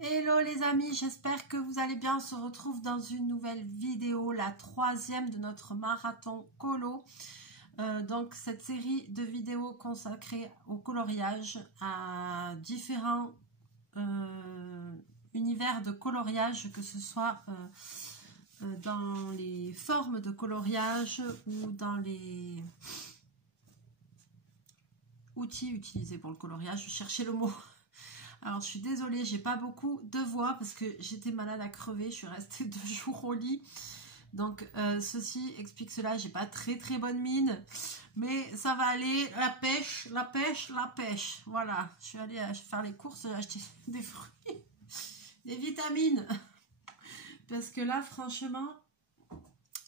Hello les amis, j'espère que vous allez bien. On se retrouve dans une nouvelle vidéo, la troisième de notre marathon colo. Donc cette série de vidéos consacrée au coloriage, à différents univers de coloriage, que ce soit dans les formes de coloriage ou dans les outils utilisés pour le coloriage. Je cherchais le mot. Alors je suis désolée, j'ai pas beaucoup de voix parce que j'étais malade à crever, je suis restée 2 jours au lit. Donc ceci explique cela, j'ai pas très bonne mine, mais ça va aller, la pêche. Voilà, je suis allée faire les courses, acheter des fruits, des vitamines. Parce que là franchement,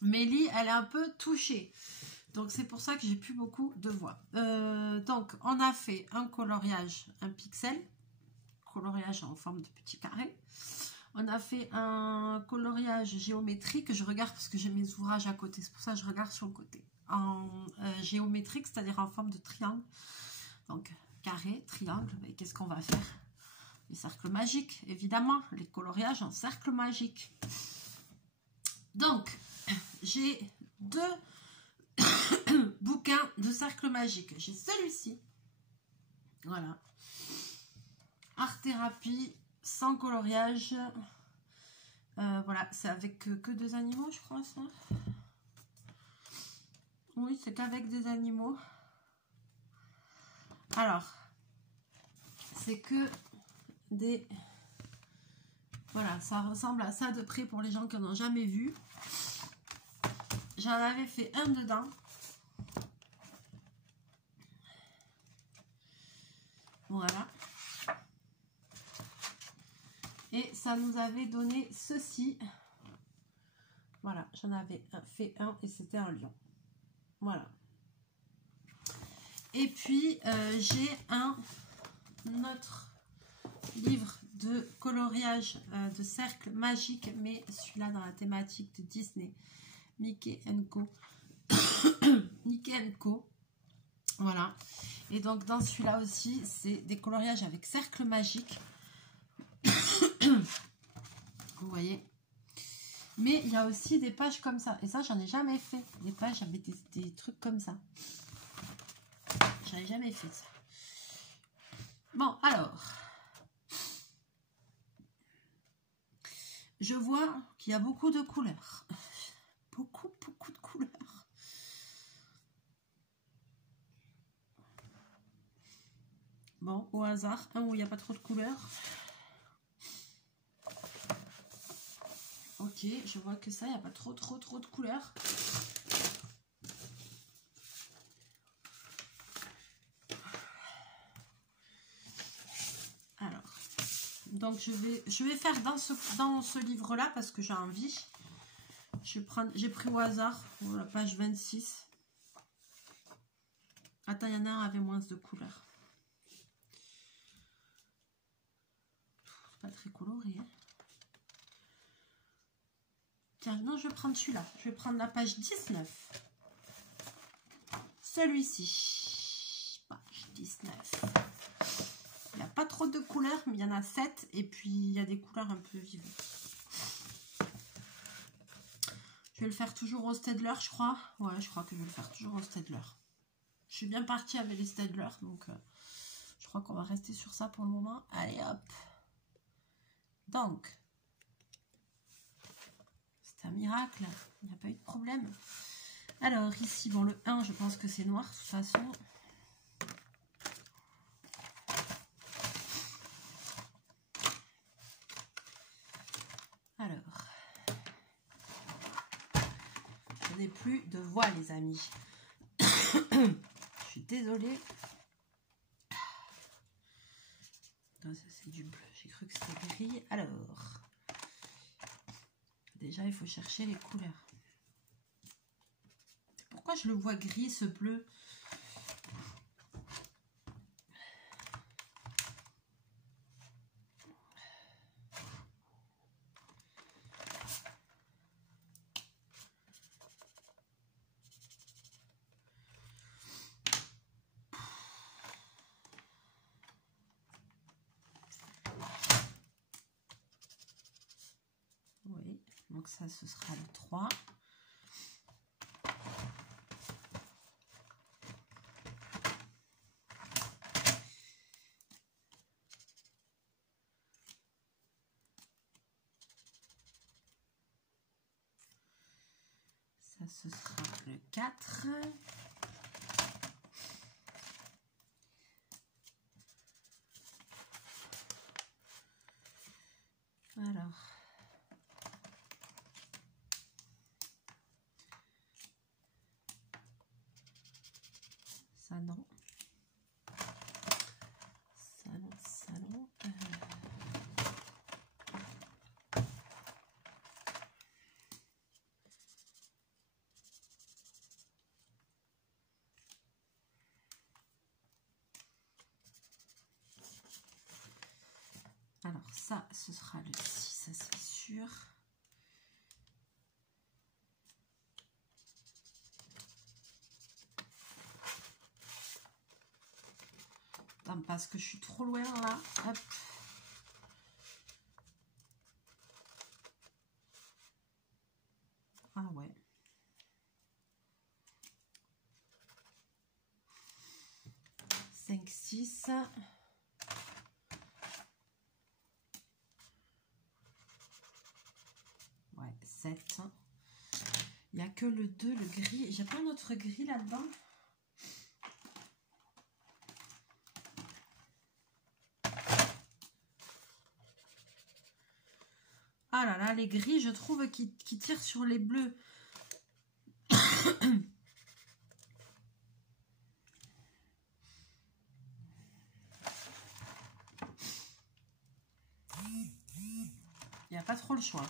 Mélie elle est un peu touchée. Donc c'est pour ça que j'ai plus beaucoup de voix. Donc on a fait un coloriage, un pixel. Coloriage en forme de petit carré. On a fait un coloriage géométrique. Je regarde parce que j'ai mes ouvrages à côté. C'est pour ça que je regarde sur le côté. En géométrique, c'est-à-dire en forme de triangle. Donc carré, triangle. Et qu'est-ce qu'on va faire? Les cercles magiques, évidemment. Les coloriages en cercle magique. Donc, j'ai 2 bouquins de cercles magiques. J'ai celui-ci. Voilà. Art thérapie sans coloriage. Voilà, c'est avec que 2 animaux, je crois, ça. Oui, c'est qu'avec des animaux. Alors, c'est que des... Voilà, ça ressemble à ça de près pour les gens qui n'en ont jamais vu. J'en avais fait un dedans. Voilà. Et ça nous avait donné ceci. Voilà, j'en avais fait un et c'était un lion. Voilà. Et puis, j'ai un autre livre de coloriage de cercle magique, mais celui-là dans la thématique de Disney. Mickey & Co. Mickey & Co. Voilà. Et donc, dans celui-là aussi, c'est des coloriages avec cercle magique. Vous voyez, mais il y a aussi des pages comme ça, et ça j'en ai jamais fait, des pages avec des trucs comme ça, j'en ai jamais fait ça. Bon, alors je vois qu'il y a beaucoup de couleurs, beaucoup de couleurs. Bon, au hasard, un où il n'y a pas trop de couleurs. Ok, je vois que ça, il n'y a pas trop de couleurs. Alors, donc je vais faire dans ce livre-là parce que j'ai envie. J'ai pris au hasard la page 26. Attends, il y en a un avec moins de couleurs. C'est pas très coloré, hein. Tiens, non, je vais prendre celui-là. Je vais prendre la page 19. Celui-ci. Page 19. Il n'y a pas trop de couleurs, mais il y en a 7. Et puis, il y a des couleurs un peu vives. Je vais le faire toujours au Staedtler, je crois. Ouais, je crois que je vais le faire toujours au Staedtler. Je suis bien partie avec les Staedtler, donc je crois qu'on va rester sur ça pour le moment. Allez, hop. Donc, c'est un miracle. Il n'y a pas eu de problème. Alors, ici, bon, le 1, je pense que c'est noir, de toute façon. Alors, je n'ai plus de voix, les amis. Je suis désolée. Non, ça, c'est du bleu. J'ai cru que c'était gris. Alors, déjà, il faut chercher les couleurs. Pourquoi je le vois gris, ce bleu? Donc ça, ce sera le 3. Ça, ce sera le 4. Alors, ça non. Ça non, ça non. Alors ça, ce sera le 6, ça c'est sûr. Attends, parce que je suis trop loin là. Hop. Ah ouais. Cinq, 6. Ouais, 7. Il n'y a que le 2, le gris. J'ai pas un autre gris là-dedans. Ah là là, les gris, je trouve qui tirent sur les bleus. Il n'y a pas trop le choix.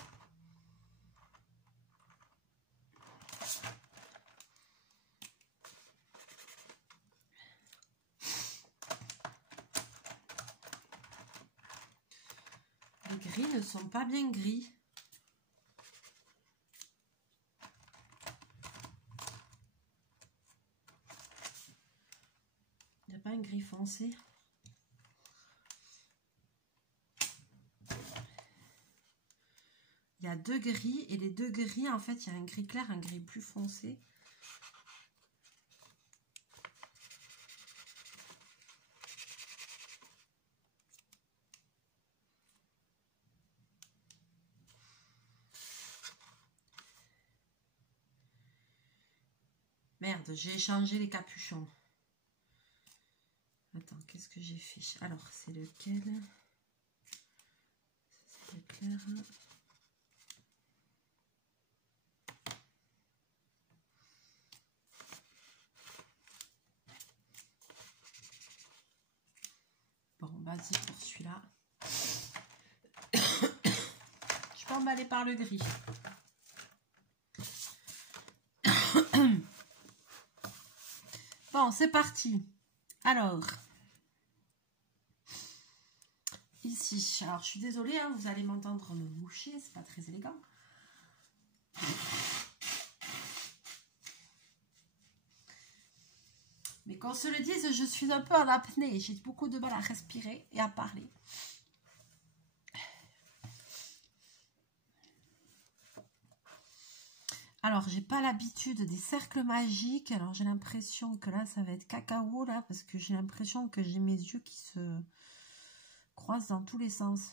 Les gris ne sont pas bien gris. Il n'y a pas un gris foncé. Il y a 2 gris et les 2 gris, en fait, il y a un gris clair, un gris plus foncé. Merde, j'ai échangé les capuchons. Attends, qu'est-ce que j'ai fait? Alors, c'est lequel? C'est le clair. Bon, vas-y pour celui-là. Je suis pas emballée par le gris. Bon, c'est parti. Alors, ici, alors je suis désolée, hein, vous allez m'entendre me moucher, c'est pas très élégant. Mais qu'on se le dise, je suis un peu en apnée, j'ai beaucoup de mal à respirer et à parler. Alors, j'ai pas l'habitude des cercles magiques. Alors, j'ai l'impression que là, ça va être cacao, là, parce que j'ai l'impression que j'ai mes yeux qui se croisent dans tous les sens.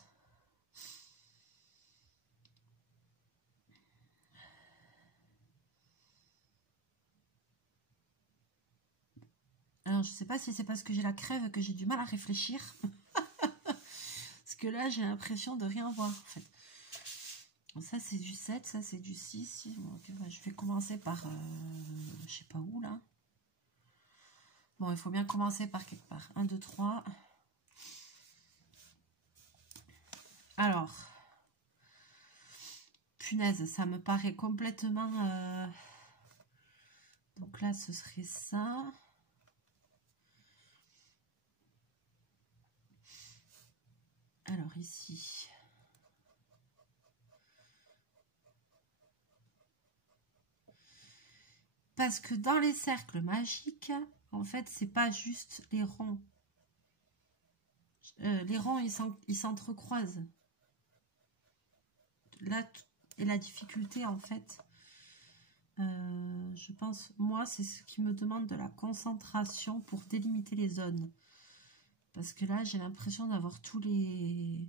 Alors, je sais pas si c'est parce que j'ai la crève que j'ai du mal à réfléchir. Parce que là, j'ai l'impression de rien voir, en fait. Ça, c'est du 7, ça, c'est du 6. Bon, okay, je vais commencer par... je sais pas où, là. Bon, il faut bien commencer par quelque part. 1, 2, 3. Alors. Punaise, ça me paraît complètement... Donc là, ce serait ça. Alors, ici... Parce que dans les cercles magiques, en fait, c'est pas juste les ronds. Les ronds, ils s'entrecroisent. Là, Et la difficulté, en fait, je pense, moi, c'est ce qui me demande de la concentration pour délimiter les zones. Parce que là, j'ai l'impression d'avoir tous les...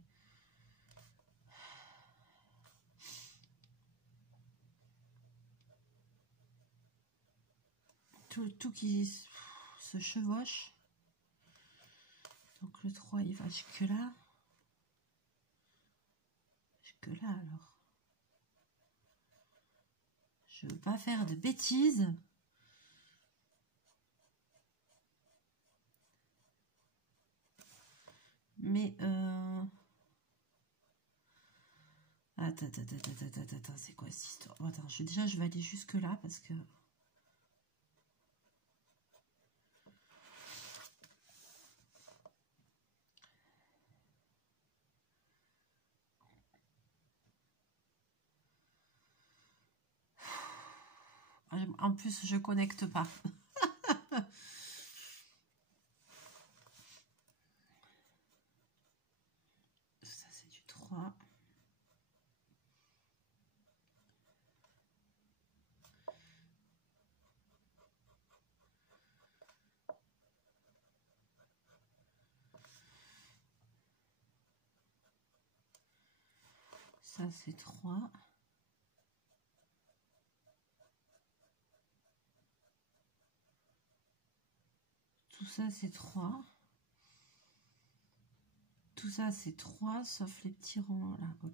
Tout qui se chevauche. Donc le 3, il va jusque là. Jusque là, alors. Je veux pas faire de bêtises. Mais attends, c'est quoi cette histoire? Oh, attends, déjà je vais aller jusque là parce que en plus je connecte pas. Ça c'est du 3. Ça c'est 3. Tout ça c'est 3. Tout ça c'est 3 sauf les petits ronds là. Ok.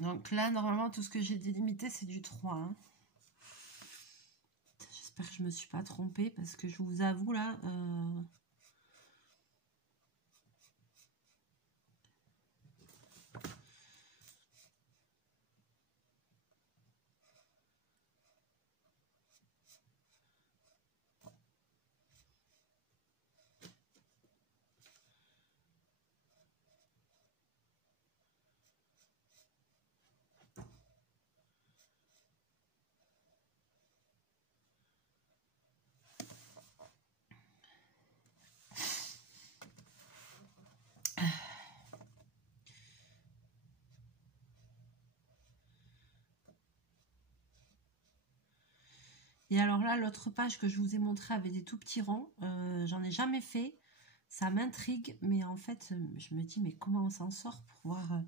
Donc là, normalement, tout ce que j'ai délimité, c'est du 3. Hein. J'espère que je ne me suis pas trompée parce que je vous avoue, là... Et alors là, l'autre page que je vous ai montré avec des tout petits ronds, j'en ai jamais fait. Ça m'intrigue, mais en fait, je me dis, mais comment on s'en sort pour voir...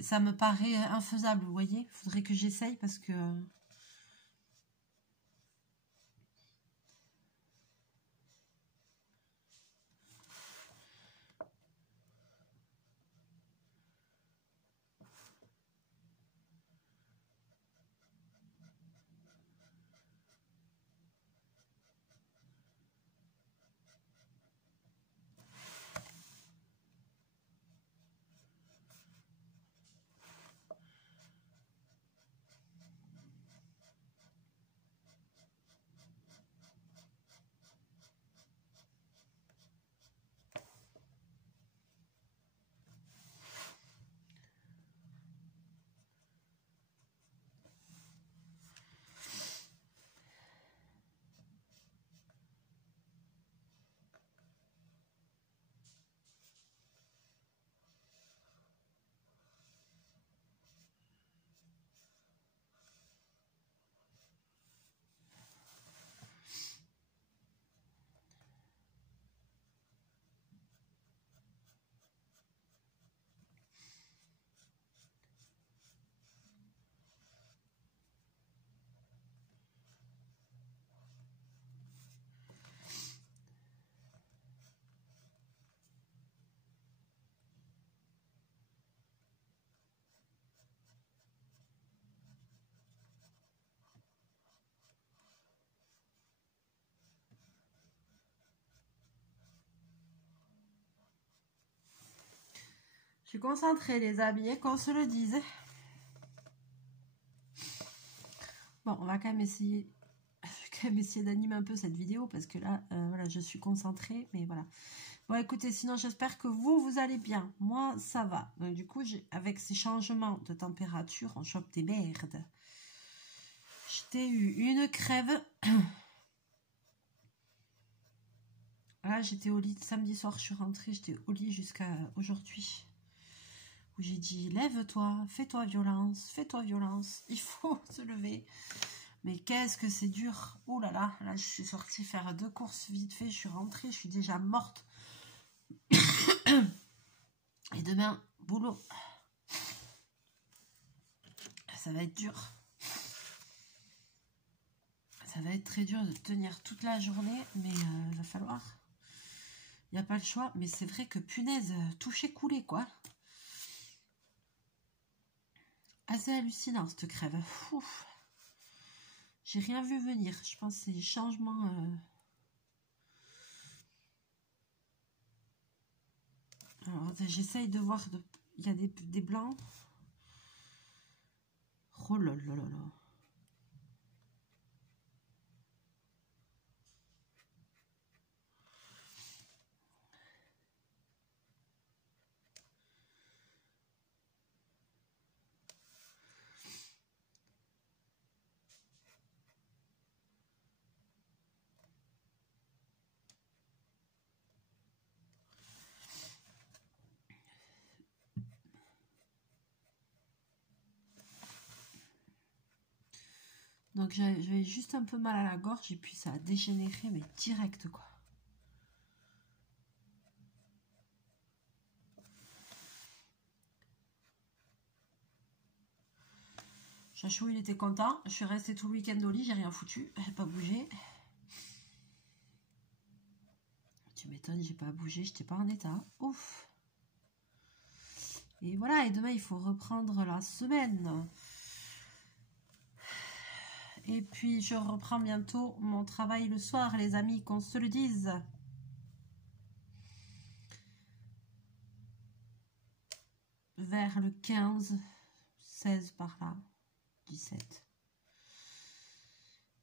ça me paraît infaisable, vous voyez. Il faudrait que j'essaye parce que... Je suis concentrée, les amis, qu'on se le dise. Bon, on va quand même essayer, d'animer un peu cette vidéo parce que là, voilà, je suis concentrée, mais voilà. Bon, écoutez, sinon j'espère que vous allez bien. Moi, ça va. Donc du coup, avec ces changements de température, on chope des merdes. J'étais eu une crève. Là, j'étais au lit samedi soir, je suis rentrée, j'étais au lit jusqu'à aujourd'hui. Où j'ai dit, lève-toi, fais-toi violence, il faut se lever. Mais qu'est-ce que c'est dur. Oh là là, là je suis sortie faire 2 courses vite fait, je suis rentrée, je suis déjà morte. Et demain, boulot. Ça va être dur. Ça va être très dur de tenir toute la journée, mais il va falloir. Il n'y a pas le choix, mais c'est vrai que punaise, toucher couler quoi. Assez hallucinant cette crève. Ouf. J'ai rien vu venir. Je pense que c'est les changements. Alors, j'essaye de voir. Il y a des blancs. Oh là là là là. Donc j'avais juste un peu mal à la gorge et puis ça a dégénéré mais direct quoi. Chachou il était content, je suis restée tout le week-end au lit, j'ai rien foutu, j'ai pas bougé. Tu m'étonnes, j'ai pas bougé, j'étais pas en état, ouf. Et voilà, et demain il faut reprendre la semaine. Et puis je reprends bientôt mon travail le soir les amis, qu'on se le dise. Vers le 15, 16 par là, 17.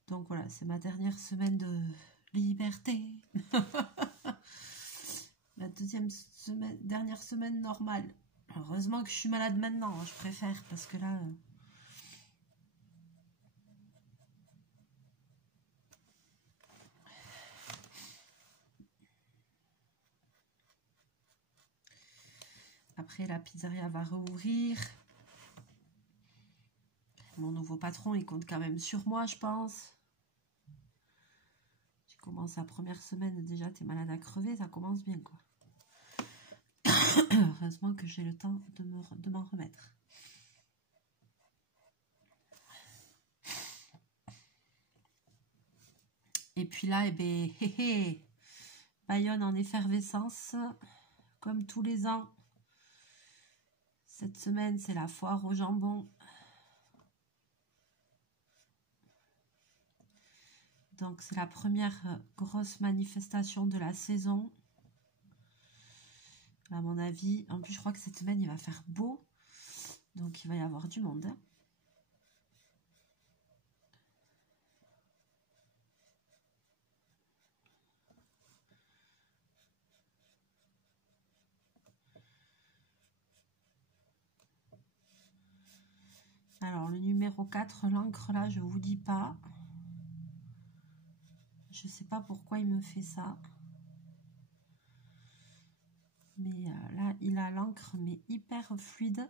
Donc voilà, c'est ma dernière semaine de liberté. La dernière semaine normale. Heureusement que je suis malade maintenant, je préfère, parce que là... Après, la pizzeria va rouvrir. Mon nouveau patron, il compte quand même sur moi, je pense. J'ai commencé la première semaine, déjà, t'es malade à crever, ça commence bien, quoi. Heureusement que j'ai le temps de m'en remettre. Et puis là, eh ben, Bayonne en effervescence, comme tous les ans. Cette semaine, c'est la foire au jambon. Donc, c'est la première grosse manifestation de la saison. À mon avis, en plus, je crois que cette semaine, il va faire beau. Donc, il va y avoir du monde. Hein. Alors, le numéro 4, l'encre, là, je vous dis pas. Je sais pas pourquoi il me fait ça. Mais là, il a l'encre, mais hyper fluide.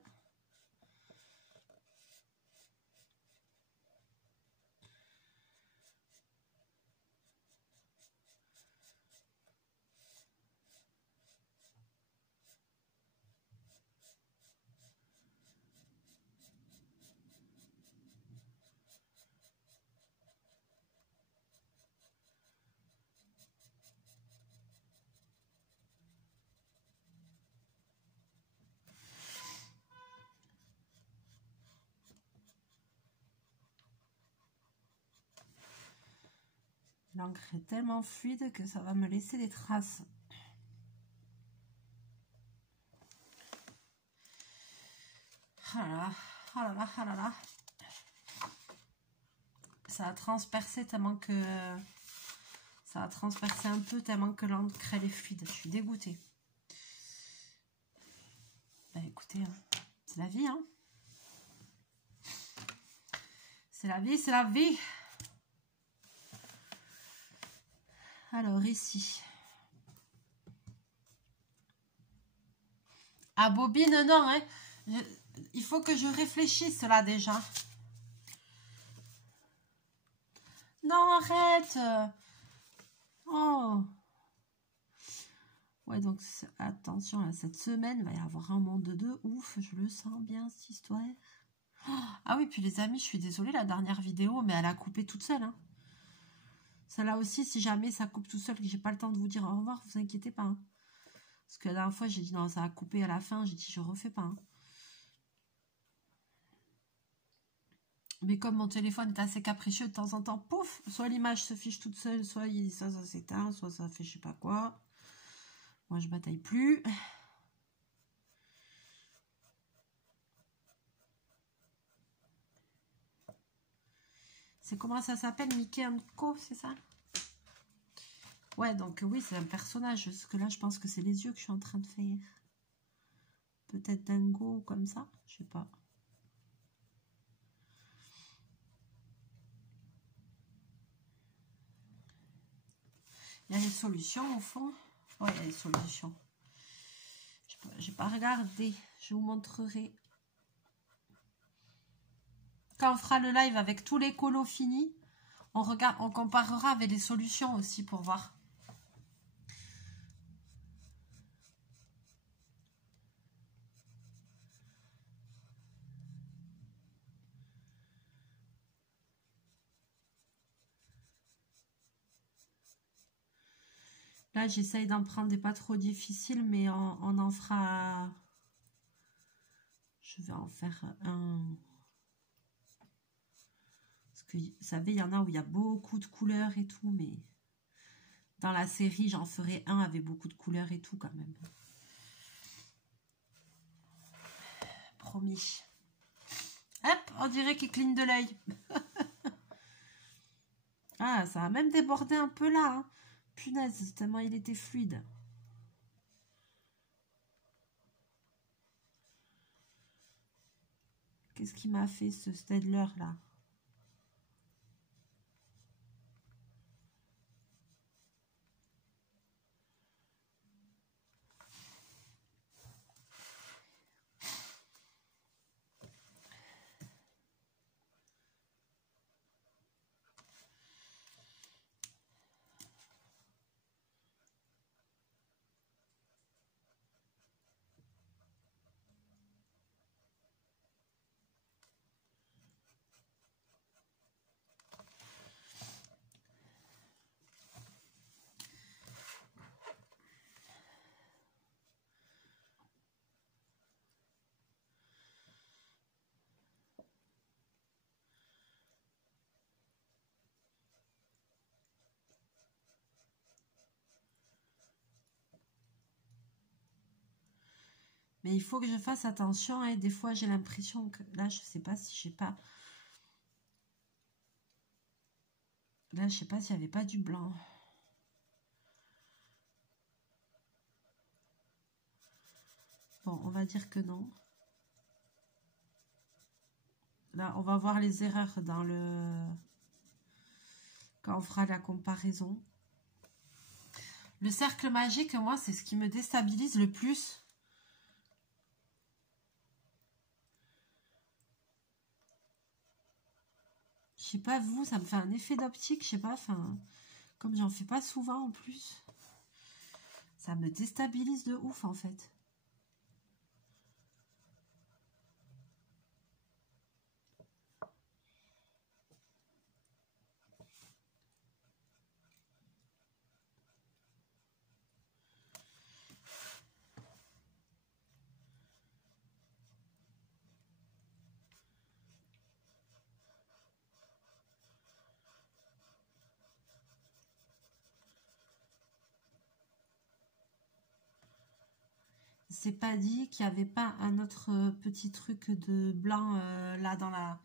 L'encre est tellement fluide que ça va me laisser des traces. Ah là là, ah là là, ah là là. ça a transpercé tellement que... Ça a transpercé un peu tellement que l'encre, elle est fluide. Je suis dégoûtée. Bah écoutez, hein, c'est la vie, hein. C'est la vie, c'est la vie. Alors, ici. Ah, bobine, non, hein. Il faut que je réfléchisse, là, déjà. Non, arrête. Oh. Ouais, donc, attention, là, cette semaine, il va y avoir un monde de ouf. Je le sens bien, cette histoire. Oh. Ah oui, puis les amis, je suis désolée, la dernière vidéo, mais elle a coupé toute seule, hein. Celle-là aussi, si jamais ça coupe tout seul, que j'ai pas le temps de vous dire au revoir, vous inquiétez pas, hein. Parce que la dernière fois, j'ai dit non, ça a coupé à la fin. J'ai dit, je refais pas, hein. Mais comme mon téléphone est assez capricieux, de temps en temps, pouf, soit l'image se fiche toute seule, soit ça s'éteint, soit ça fait je sais pas quoi. Moi, je bataille plus. C'est comment ça s'appelle, Mickey & Co, c'est ça? Ouais, donc oui, c'est un personnage. Parce que là, je pense que c'est les yeux que je suis en train de faire. Peut-être Dingo, comme ça, je sais pas. Il y a les solutions au fond. Ouais, il y a les solutions. J'ai pas regardé. Je vous montrerai. Quand on fera le live avec tous les colos finis, on comparera avec les solutions aussi pour voir. Là, j'essaye d'en prendre des pas trop difficiles, mais on en fera... Je vais en faire un... Parce que, vous savez, il y en a où il y a beaucoup de couleurs et tout, mais... Dans la série, j'en ferai un avec beaucoup de couleurs et tout, quand même. Promis. Hop, on dirait qu'il cligne de l'œil. Ah, ça a même débordé un peu là, hein. Punaise, tellement il était fluide. Qu'est-ce qui m'a fait ce Staedtler là? Mais il faut que je fasse attention, hein. Des fois, j'ai l'impression que... Là, je sais pas si j'ai pas... Là, je sais pas s'il n'y avait pas du blanc. Bon, on va dire que non. Là, on va voir les erreurs dans le... Quand on fera la comparaison. Le cercle magique, moi, c'est ce qui me déstabilise le plus. Je sais pas, vous, ça me fait un effet d'optique, je sais pas, enfin... Comme j'en fais pas souvent en plus. Ça me déstabilise de ouf, en fait. C'est pas dit qu'il n'y avait pas un autre petit truc de blanc là dans la...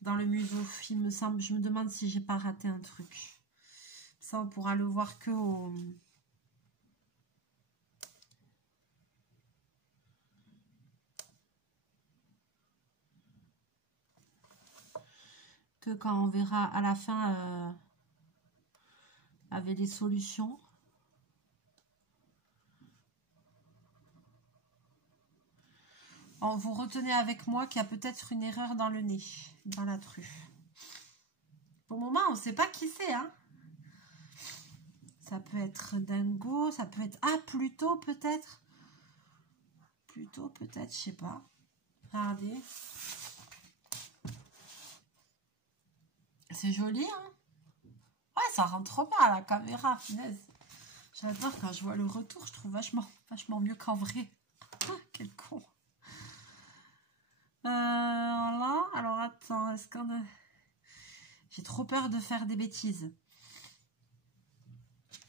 dans le museau. Il me semble, je me demande si j'ai pas raté un truc. Ça, on pourra le voir que au... que quand on verra à la fin avec les solutions. Vous retenez avec moi qu'il y a peut-être une erreur dans le nez, dans la truffe. Pour le moment, on ne sait pas qui c'est, hein. Ça peut être Dingo, ça peut être... Ah, Pluto peut-être. Pluto peut-être, je sais pas. Regardez. C'est joli, hein. Ouais, ça rentre trop bien à la caméra, finesse. J'adore quand je vois le retour, je trouve vachement mieux qu'en vrai. Ah, quel con. Là, alors attends, est-ce qu'on a... J'ai trop peur de faire des bêtises.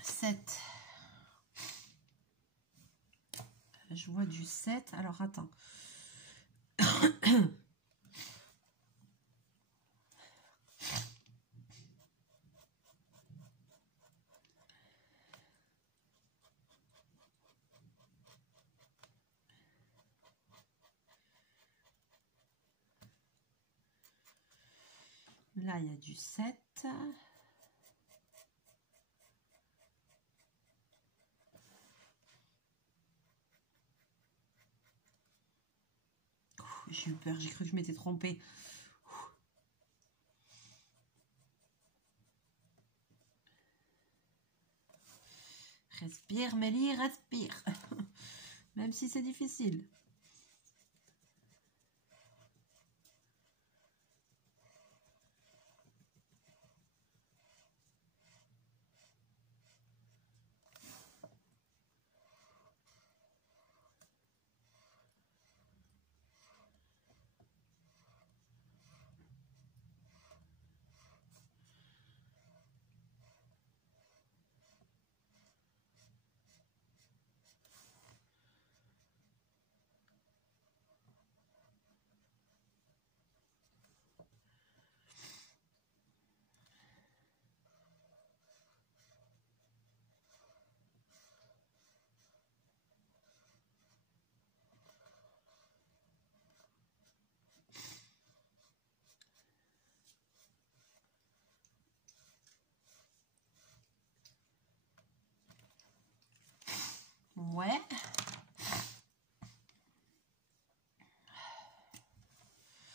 7. Je vois du 7. Alors, attends. Là, il y a du 7. J'ai eu peur, j'ai cru que je m'étais trompée. Respire, Mélie, respire. Même si c'est difficile. Ouais.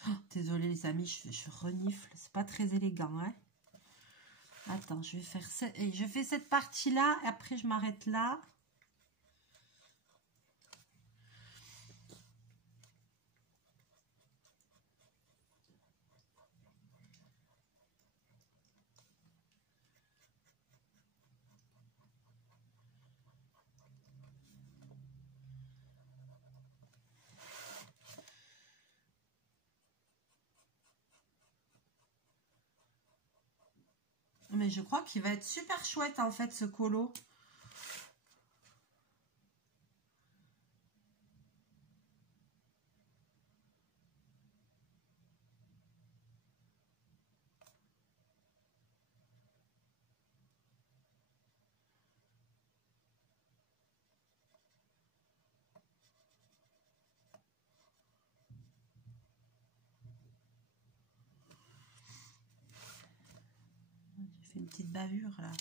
Oh, désolée les amis, je renifle. C'est pas très élégant, hein. Attends, je vais faire je fais cette partie-là et après je m'arrête là. Mais je crois qu'il va être super chouette en fait ce colo. J'ai fait une petite bavure là.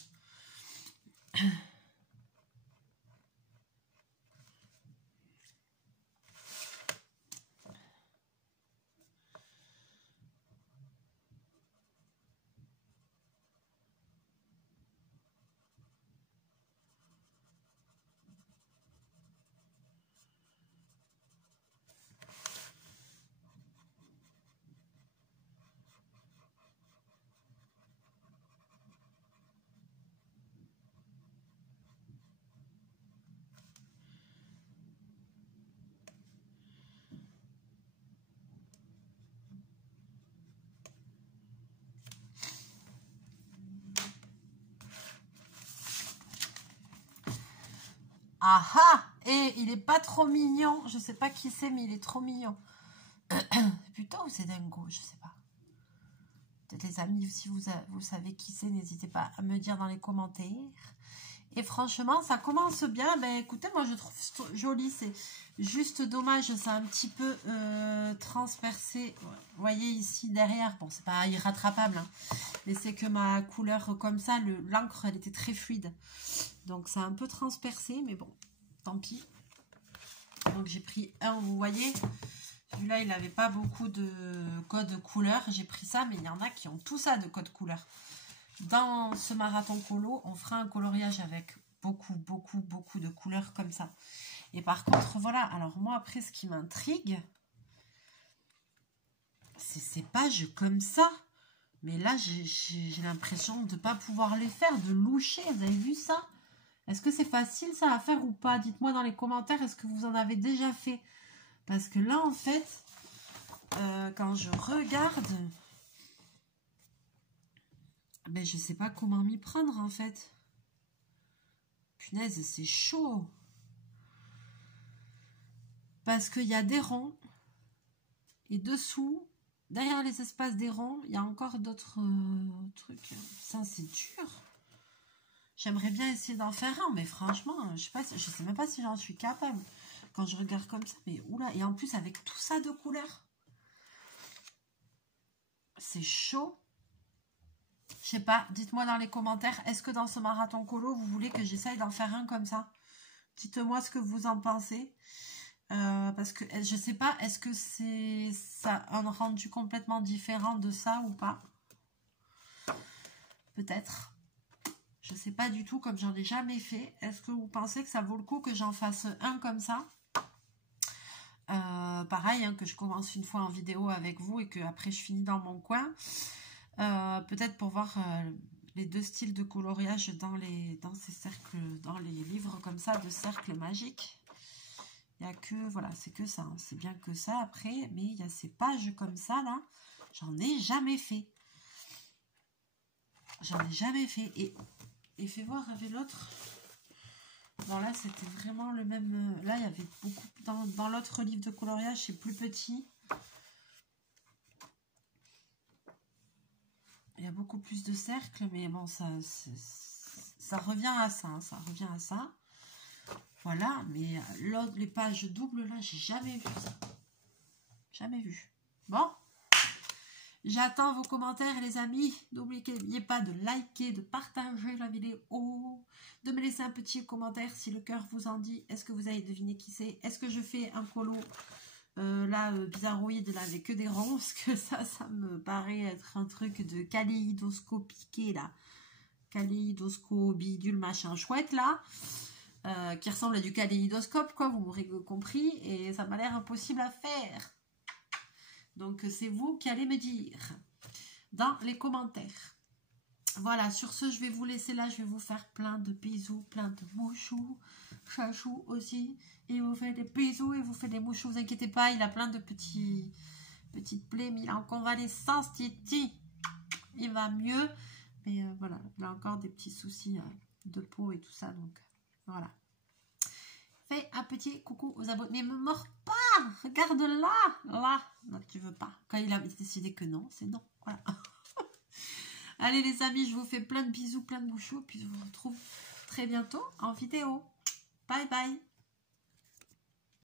Ah ah! Et il est pas trop mignon. Je sais pas qui c'est, mais il est trop mignon. C'est Pluto ou c'est Dingo? Je sais pas. Peut-être les amis, si vous savez qui c'est, n'hésitez pas à me dire dans les commentaires. Et franchement, ça commence bien. Ben écoutez, moi je trouve joli. C'est juste dommage, c'est un petit peu transpercé. Vous voyez ici derrière, bon, c'est pas irrattrapable, hein, mais c'est que ma couleur comme ça, l'encre, elle était très fluide. Donc c'est un peu transpercé, mais bon, tant pis. Donc j'ai pris un, vous voyez. Celui-là, il n'avait pas beaucoup de code couleur. J'ai pris ça, mais il y en a qui ont tout ça de code couleur. Dans ce marathon colo, on fera un coloriage avec beaucoup de couleurs comme ça. Et par contre, voilà. Alors moi, après, ce qui m'intrigue, c'est ces pages comme ça. Mais là, j'ai l'impression de ne pas pouvoir les faire, de loucher. Vous avez vu ça? Est-ce que c'est facile ça à faire ou pas? Dites-moi dans les commentaires, est-ce que vous en avez déjà fait? Parce que là, en fait, quand je regarde... Ben, je sais pas comment m'y prendre, en fait. Punaise, c'est chaud. Parce qu'il y a des ronds. Et dessous, derrière les espaces des ronds, il y a encore d'autres trucs. Ça, c'est dur. J'aimerais bien essayer d'en faire un, mais franchement, je sais même pas si j'en suis capable. Quand je regarde comme ça, mais oula. Et en plus, avec tout ça de couleurs. C'est chaud. Je sais pas, dites-moi dans les commentaires, est-ce que dans ce marathon colo, vous voulez que j'essaye d'en faire un comme ça? Dites-moi ce que vous en pensez. Parce que je sais pas, est-ce que c'est ça un rendu complètement différent de ça ou pas? Peut-être. Je sais pas du tout, comme j'en ai jamais fait. Est-ce que vous pensez que ça vaut le coup que j'en fasse un comme ça? Pareil, hein, que je commence une fois en vidéo avec vous et que après je finis dans mon coin. Peut-être pour voir les deux styles de coloriage dans ces cercles, dans les livres comme ça de cercles magiques. Il n'y a que, voilà, c'est que ça, hein, c'est bien que ça après, mais il y a ces pages comme ça là, j'en ai jamais fait. J'en ai jamais fait. Et fais voir avec l'autre. Bon là c'était vraiment le même, là il y avait beaucoup, dans l'autre livre de coloriage c'est plus petit. Il y a beaucoup plus de cercles, mais bon, ça revient à ça, hein, ça revient à ça. Voilà, mais les pages doubles, là, j'ai jamais vu ça. Jamais vu. Bon, j'attends vos commentaires, les amis. N'oubliez pas de liker, de partager la vidéo, de me laisser un petit commentaire si le cœur vous en dit. Est-ce que vous avez deviné qui c'est? Est-ce que je fais un colo bizarroïde là avec que des ronds, parce que ça me paraît être un truc de kaléidoscopiqué là, kaléidoscope bidule machin chouette là, qui ressemble à du kaléidoscope quoi, vous m'aurez compris, et ça m'a l'air impossible à faire. Donc c'est vous qui allez me dire dans les commentaires. Voilà, sur ce je vais vous laisser là, je vais vous faire plein de bisous, plein de mouchous, chachou aussi. Et vous fait des bisous et vous fait des mouches, vous inquiétez pas, il a plein de petites plaies, mais il est en convalescence, Titi. Il va mieux, mais voilà, il a encore des petits soucis de peau et tout ça, donc voilà. Fais un petit coucou aux abonnés, ne me mords pas, regarde là, non tu veux pas. Quand il a décidé que non, c'est non, voilà. Allez les amis, je vous fais plein de bisous, plein de mouchous, puis je vous retrouve très bientôt en vidéo. Bye bye.